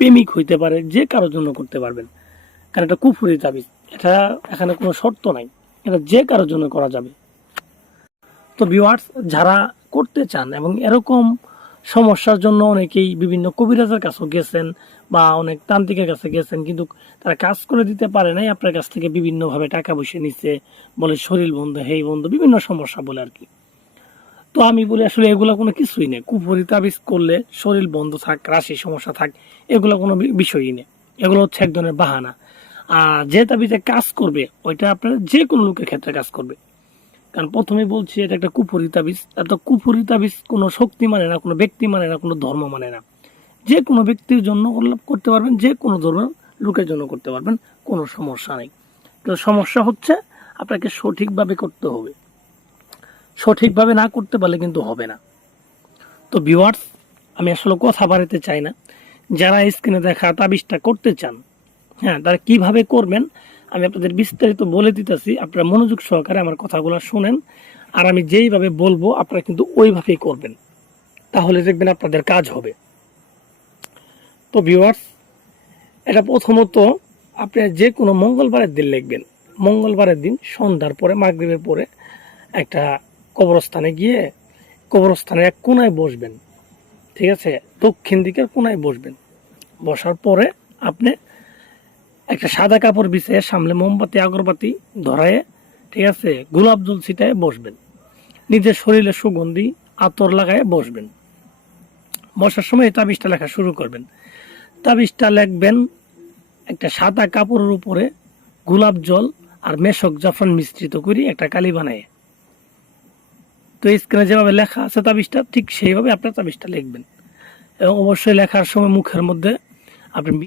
প্রেমিক হইতে পারে, যে কারোর জন্য করতে পারবেন, কারণ এটা কুফরি তাবিজ। এটা এখানে কোনো শর্ত নাই, এটা যে কারোর জন্য করা যাবে। তো ভিউয়ার্স, যারা করতে চান এবং এরকম সমস্যার জন্য অনেকেই বিভিন্ন কবিরাজের কাছেও গেছেন বা অনেক তান্ত্রিকের কাছে গেছেন, কিন্তু তারা কাজ করে দিতে পারে নাই, আপনার কাছ থেকে বিভিন্নভাবে টাকা পয়সা নিচ্ছে, বলে শরীর বন্ধ, হেই বন্ধ, বিভিন্ন সমস্যা বলে আর কি। তো আমি বলি আসলে এগুলো কোনো কিছুই নেই। কুফরি তাবিজ করলে শরীর বন্ধ থাক, রাশি সমস্যা থাক, এগুলো কোনো বিষয়ই নেই। এগুলো হচ্ছে এক ধরনের বাহানা। আর যে তাবিজে কাজ করবে ওইটা আপনার যে কোনো লোকের ক্ষেত্রে কাজ করবে। কারণ প্রথমে বলছি এটা একটা কুফরি তাবিজ। এত কুফরি তাবিজ কোনো শক্তি মানে না, কোনো ব্যক্তি মানে না, কোনো ধর্ম মানে না। যে কোনো ব্যক্তির জন্য করতে পারবেন, যে কোনো ধর্মের লোকের জন্য করতে পারবেন, কোনো সমস্যা নেই। তো সমস্যা হচ্ছে আপনাকে সঠিকভাবে করতে হবে। সঠিকভাবে না করতে পারলে কিন্তু হবে না। তো ভিউয়ার্স, আমি আসলে কথা বাড়াতে চাই না। যারা স্ক্রিনে দেখা তাবিজটা করতে চান, হ্যাঁ, তারা কিভাবে করবেন আমি আপনাদের বিস্তারিত বলে দিতেছি। আপনারা মনোযোগ সহকারে আমার কথাগুলো শুনেন, আর আমি যেইভাবে বলবো আপনারা কিন্তু ওইভাবেই করবেন, তাহলে দেখবেন আপনাদের কাজ হবে। তো ভিউয়ার্স, এটা প্রথমত আপনি যে কোনো মঙ্গলবারের দিন লিখবেন। মঙ্গলবারের দিন সন্ধ্যার পরে, মাগরিবের পরে একটা কবরস্থানে গিয়ে কবরস্থানের এক কোনায় বসবেন। ঠিক আছে, দক্ষিণ দিকের কোনায় বসবেন। বসার পরে আপনি একটা সাদা কাপড় বিছিয়ে সামনে মোমবাতি আগরবাতি ধরায়ে, ঠিক আছে, গোলাপ জল ছিটায় বসবেন। নিজের শরীরে সুগন্ধি আতর লাগায় বসবেন। বসার সময় এই তাবিজটা লেখা শুরু করবেন। তাবিজটা লিখবেন একটা সাদা কাপড়ের উপরে গোলাপ জল আর মেশক জাফরান মিশ্রিত করে একটা কালি বানায়। তো স্ক্রিনে যেভাবে লেখা আছে তাবিজটা, ঠিক সেইভাবে আপনার তাবিজটা লিখবেন। এবং অবশ্যই লেখার সময় মুখের মধ্যে আপনি